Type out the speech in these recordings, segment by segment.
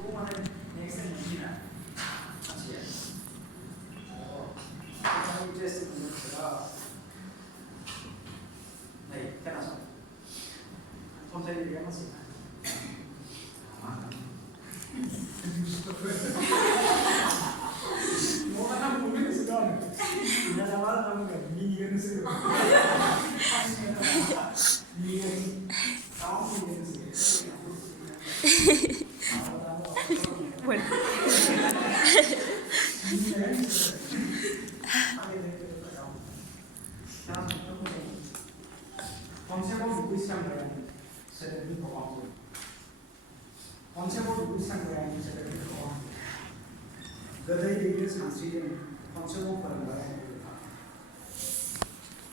요거는 넥슨 이나 같이 해. 이 테스트 문제가 네, 해놔서 통째로 얘기하면서 뭐가 하면 모르겠어. 내가 말하는 거 미니언 쓰고 미니언 다음 미니언 쓰고 Bueno. 검색어 루이스한 고양이 세대비 거왕 검색어 루이스한 고양이 세대비 거왕 너희들에게 상시된 검색어 바람을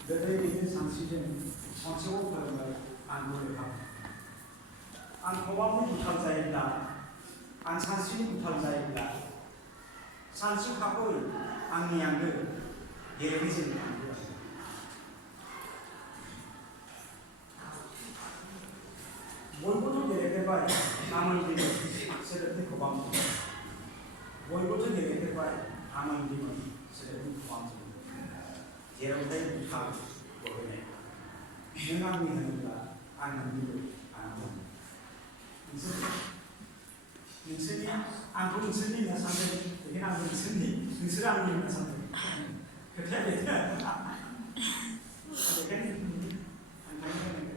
너희들에게 상시된 검색어 바람을 안고를 하고 안 거왕은 무탈자입니다. 안 산신이 무탈자입니다. 산신학을 안미양을 예리지는 않고요. 뭘부터 예리해봐야 암을 들면 세대비 거왕 뭘부터 예리해봐야 암을 들면 세대비 거왕 예로부터 무탈 거네 능함이 하는가 안 하는 안 하는 능선이 안고 능선이 나 상대 되게 안 능선이 능선이 나 상대 그렇게 해야 되나? 되게 안 가능해.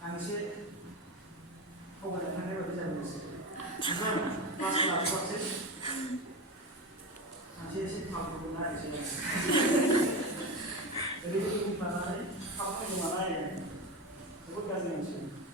당시 혹은 한해가 되지 않았어요. 우선 마스크가 없었지. 당시에 신파구나 이제 그리고 만화에 파파구 만화에 그것까지는 지금.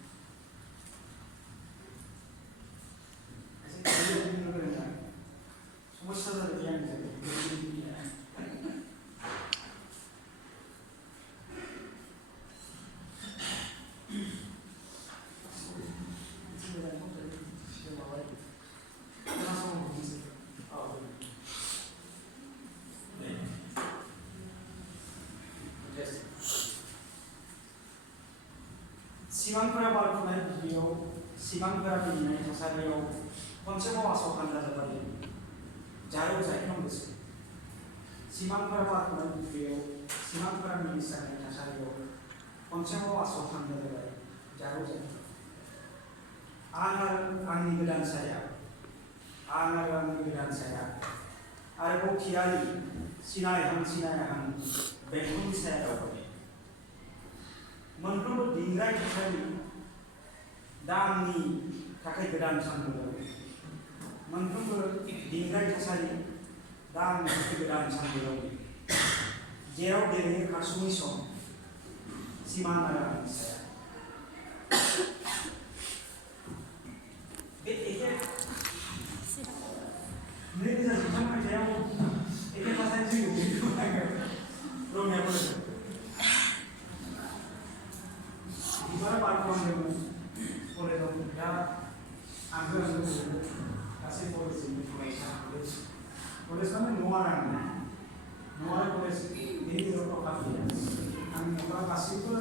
시간그라 발표는 비디오, 시간그라 비디오의 자사리오, 번째와 소환자들이 자료자의 형식. 시간그라 발표는 비디오, 시간그라 비디오의 자사리오, 번째와 소환자들이 자료자의 anal ang nibilan saya, anal ang nibilan saya. Arbo kiai sinayang bekun saya dapat. Menurut dingrai kasari dami kakai gedan sanggulo. Menurut dingrai kasari dami kakai gedan sanggulo. Jauh dari kasumiso simana saya. Ini bisa sama saya mau ini pasang sih gitu belum ya boleh gimana Pak Kong boleh dong ya ambil kasih polisi polisi kan nuaran polisi ini berapa kali ya kami kasih ke